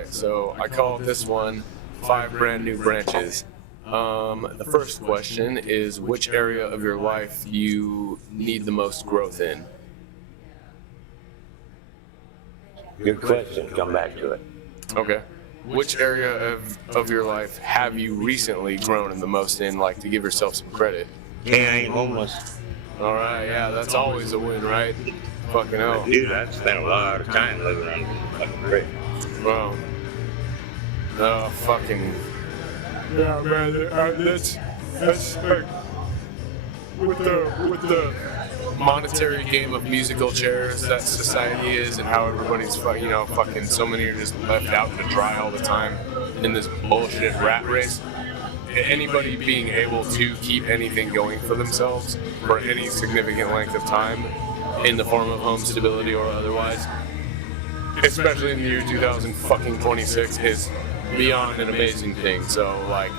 right, so I call this one 5 brand new branches. The first question is, which area of your life you need the most growth in? Good question. Come back to it. Okay. Which area of your life have you recently grown in the most in, like, to give yourself some credit? Hey, I ain't homeless. All right, yeah, that's always a win, right? Fucking hell. Dude, I spent a lot of time living on the fucking bridge. Wow. Oh, fucking. Yeah, man, that's like with the monetary game of musical chairs that society is, and how everybody's fucking so many are just left out to dry all the time in this bullshit rat race. Anybody being able to keep anything going for themselves for any significant length of time in the form of home stability or otherwise, especially in the year 2026, is beyond an amazing thing. So like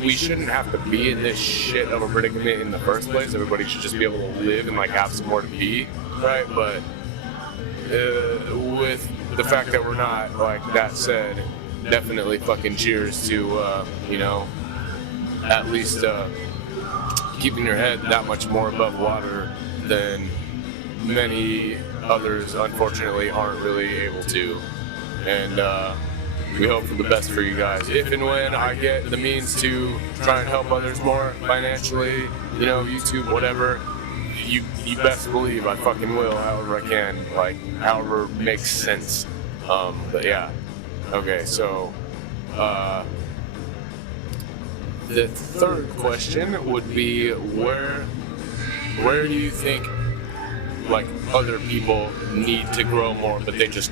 we shouldn't have to be in this shit of a predicament in the first place. Everybody should just be able to live and like have somewhere to be, right? But with the fact that we're not, like that said, definitely fucking cheers to at least keeping your head that much more above water than many others unfortunately aren't really able to. And we hope for the best for you guys. If and when I get the means to try and help others more financially, YouTube, whatever, you best believe I fucking will, however I can, like however makes sense. But yeah. Okay, so the third question would be, where do you think like other people need to grow more, but they just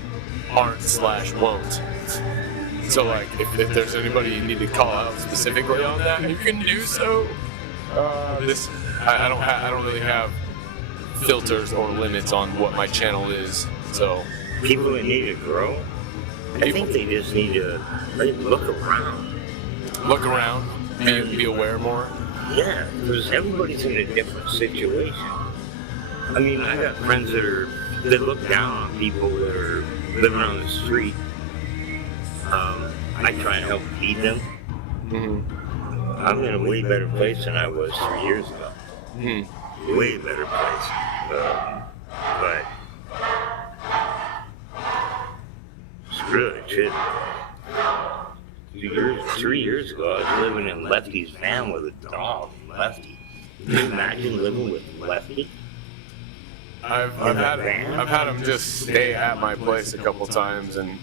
aren't/won't? So like, if there's anybody you need to call out specifically on that, you can do so. I don't really have filters or limits on what my channel is. So people that need to grow, I think they just need to look around. Look around, be aware more. Yeah, because everybody's in a different situation. I mean, I got friends that look down on people that are living on the street. I try and help feed them. Mm-hmm. I'm in a way better place than I was 3 years ago. Mm-hmm. Way better place. But screw it, shit. 3 years ago, I was living in Lefty's van with a dog, Lefty. Can you imagine living with Lefty? I've had him just stay at my place a couple times, and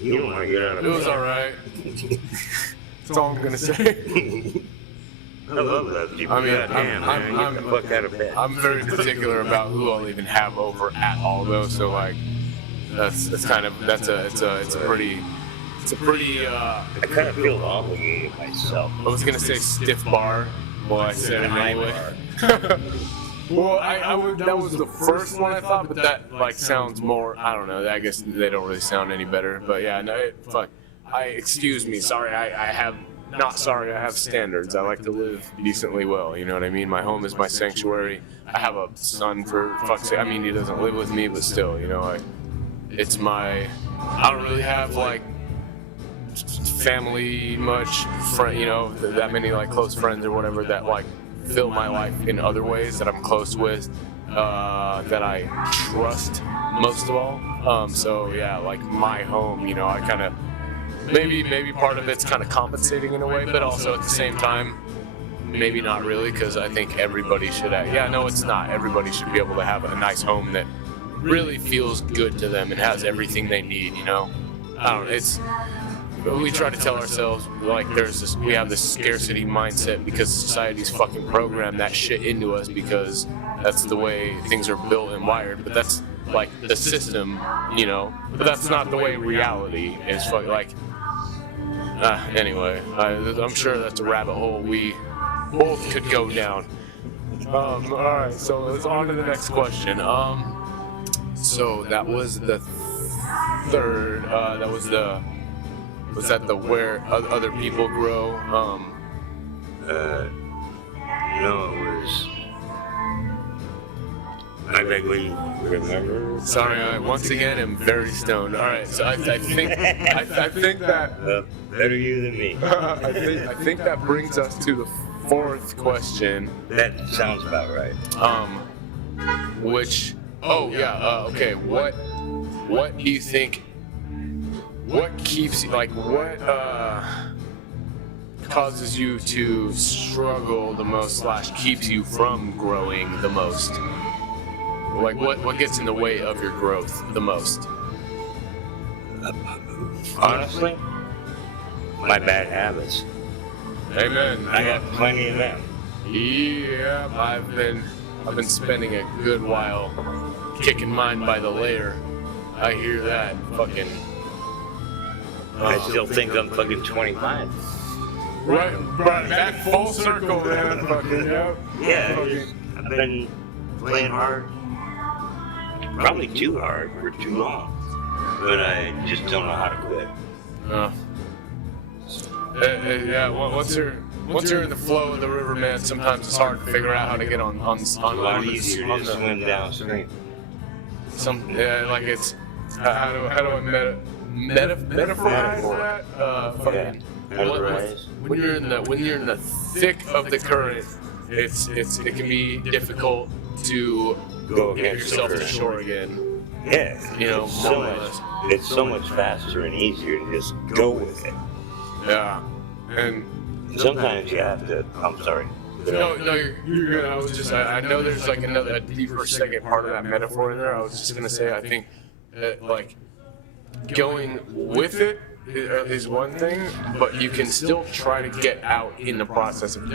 you don't want to get out of bed. It was all right. That's all I'm gonna say. I love Lefty. I mean, get the fuck out of bed. I'm very particular about who I'll even have over at all, though. So like, it's a pretty. I kind of feel obligated myself. I was gonna say stiff bar. Well, I said it anyway. Well, that was the first one I thought, but that like sounds more. I don't know. I guess they don't really sound any better. But yeah, no. Excuse me. Sorry. I have standards. I like to live decently well. You know what I mean? My home is my sanctuary. I have a son, for fuck's sake. I mean, he doesn't live with me, but still, it's my. I don't really have like family much, that many like close friends or whatever that like fill my life in other ways that I'm close with, that I trust most of all. So yeah, like my home, I kind of maybe part of it's kind of compensating in a way, but also at the same time, maybe not really, because I think everybody should have. Yeah, no, it's not. Everybody should be able to have a nice home that really feels good to them and has everything they need. I don't know. We try to tell ourselves like we have this scarcity mindset because society's fucking programmed that shit into us because that's the way things are built and wired. But that's like the system, But that's not the way reality is. Anyway, I'm sure that's a rabbit hole we both could go down. All right, so let's on to the next question. So that was the third. Was that the where other people grow? No, it was I vaguely remember. Sorry, I once again am very stoned. All right, so I think that Better you than me. I think that brings us to the fourth question. That sounds about right. Which okay. What do you think? What keeps you what causes you to struggle the most / keeps you from growing the most? Like what gets in the way of your growth the most? Honestly, my bad habits. Amen. I got plenty of them. Yeah, I've been spending a good while kicking mine by the layer. I hear that fucking. I still think I'm fucking 25. Right, back full circle, man. Fucking yep. Yeah, I've been playing hard. Probably too hard for too long. But I just don't know how to quit. Yeah, once you're in the flow of the river, man, sometimes it's hard to figure out how to get on A lot easier to swim downstream. Like it's how do I metaphorize that? Fucking. When you're in the thick of the current, it can be difficult to Go get against yourself the to current. shore again. Yeah, You know, it's so much faster and easier to just go with it. Yeah, and Sometimes you have to. I'm sorry. no, you're good. I was just, I know there's like a deeper second part of that metaphor in there. I was just gonna say, I think like going with it is one thing, but you can still try to get out in the process of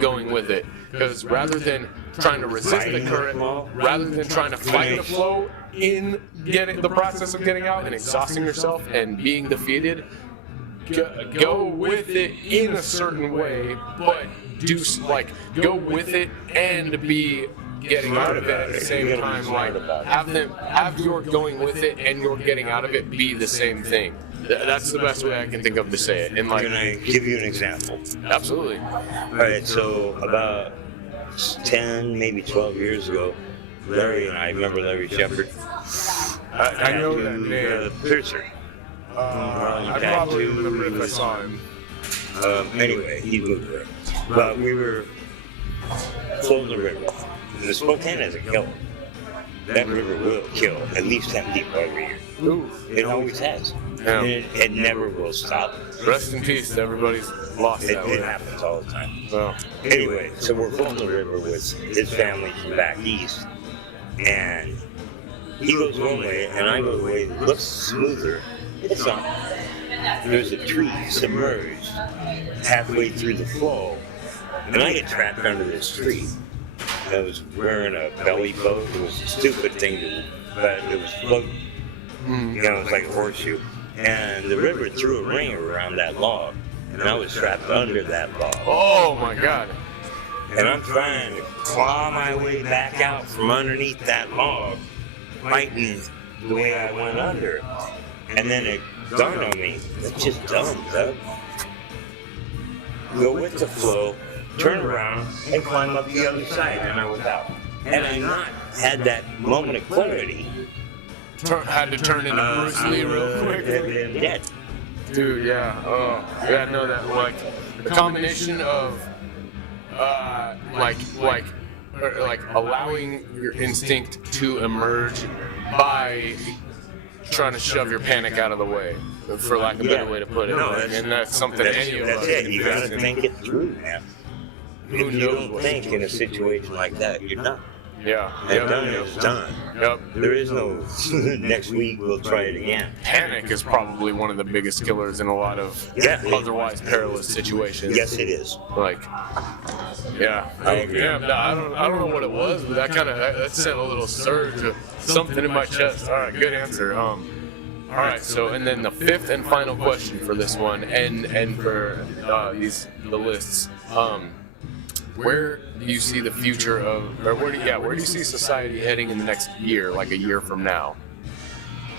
going with it. Because rather than trying to resist the current, rather than trying to fight the flow in the process of getting out and exhausting yourself and being defeated, go with it in a certain way, but go with it and be getting out of it at the same time. Like have your going with it and your getting out of it be the same thing. That's the best way I can think of to say it. And Can I give you an example? absolutely. All right, so about 10, maybe 12 years ago, Larry and I remember Larry Shepard. I know that name. Piercer. I probably remember if I saw him. Anyway, he moved there. But we were floating the river. And the Spokane is a killer. That river will kill at least 10 people every year. Ooh. It always has. Yeah. And it never will stop. Rest in peace to everybody's lost that way. It happens all the time. Well, Anyway, so we're floating the river with his family from back east. And he goes one way and I go the way that looks smoother. It's not. There's a tree submerged halfway through the flow. And I get trapped under this tree. I was wearing a belly boat. It was a stupid thing to, but it was floating. You know, it was like a horseshoe. And the river threw a ring around that log. And I was trapped under that log. oh my God. And I'm trying to claw my way back out from underneath that log, fighting the way I went under. And then it dawned on me, that's just dumb, Doug. Go with the flow, turn around, and climb up the other side. And I was out. Had I not had that moment of clarity, Had to turn into Bruce Lee real I'd quick. been dead. Dude, yeah. Oh, yeah, I know that. Like, the combination of, like allowing your instinct to emerge by trying to shove your panic out of the way, for lack of a better way to put it. No, Like, and that's something any of That's us it. can You gotta invest in. think it through, man. Who If you knows don't what think in a situation like that, you're done. Yeah. And Yep, done yep. is done. Yep. There is no next week we'll try it again. Panic is probably one of the biggest killers in a lot of Yeah. otherwise perilous situations. Yes, it is. Like, yeah, I agree. Yeah, no, I don't know what it was, but that sent a little surge of something in my chest. All right, good answer. All right, so and then the fifth and final question for this one, and for the lists. Where do you see the future of, or where do you see society heading in the next year, like a year from now?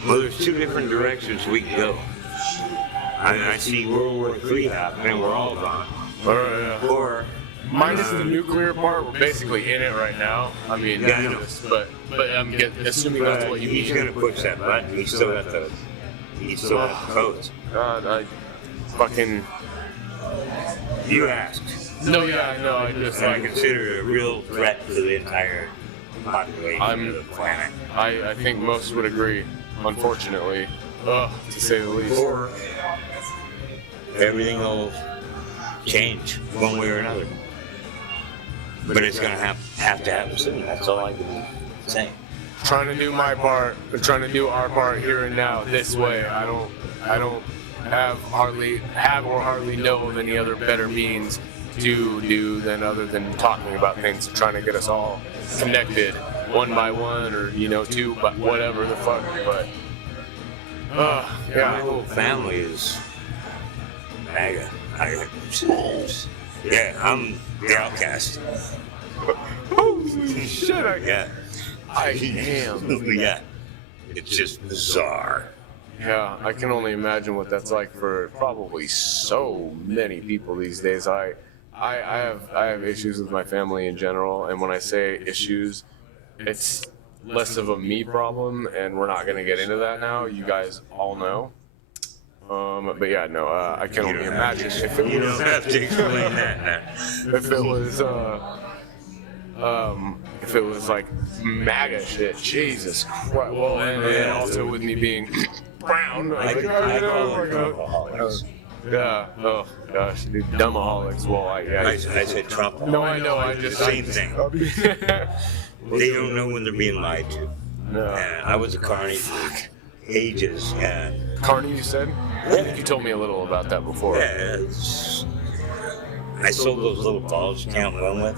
Well, there's two different directions we can go. I see World War III happening, we're all gone. Or, Or minus the nuclear part, we're basically in it right now. I mean, Yeah, I know. but I'm assuming that's what you He's mean. gonna push that button. He's still got the codes. God, I fucking. You asked. No, yeah, I know. I just I like. consider it a real threat to the entire population of the planet. I think most would agree. Unfortunately, to say the least. Or everything will change one way or another. But it's gonna have to happen soon. That's all I can say. Trying to do my part, but trying to do our part here and now this way. I don't have or hardly know of any other better means to do than other than talking about things, trying to get us all connected one by one, or two, but whatever the fuck. But My yeah, whole family is MAGA. Yeah, I'm the outcast. holy shit, Yeah. I am. Yeah. It's just bizarre. Yeah, I can only imagine what that's like for probably so many people these days. I have issues with my family in general, and when I say issues, it's less of a me problem, and we're not going to get into that now. You guys all know. But yeah, no, I can only imagine if it You was don't have to explain that now. if it was like MAGA shit. Jesus Christ. Well, and also with me being brown. I like, call oh, them my God. Trumpaholics. Yeah. Oh gosh, dude, dumbaholics. Well, I said Trump. No, I know. I just Same thing. They don't know when they're being lied to. No. And I was a carny for ages, and Carney, you said? I think you told me a little about that before. yeah, I sold those little balls you can't run with.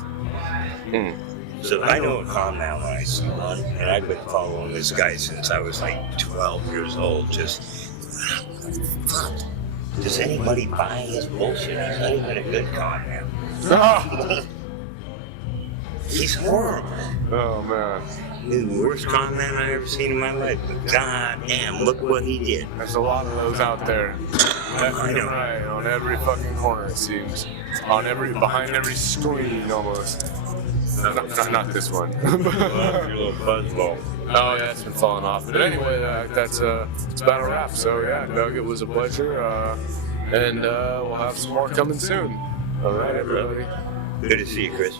Hmm. So I know a con man when I see one, and I've been following this guy since I was like 12 years old. Just, fuck. Does anybody buy his bullshit? He's not even a good con man. Oh, He's horrible. oh man, He's the worst con man I ever seen in my life. But god damn, look what he did. there's a lot of those out there. Left I and know. right, on every fucking corner it seems. Behind every screen almost. Not this one. Well, your little fuzzball. Oh yeah, it's been falling off. But anyway, it's about a wrap. So yeah, Doug, it was a pleasure, and we'll have some more coming soon. All right, everybody. Good to see you, Chris.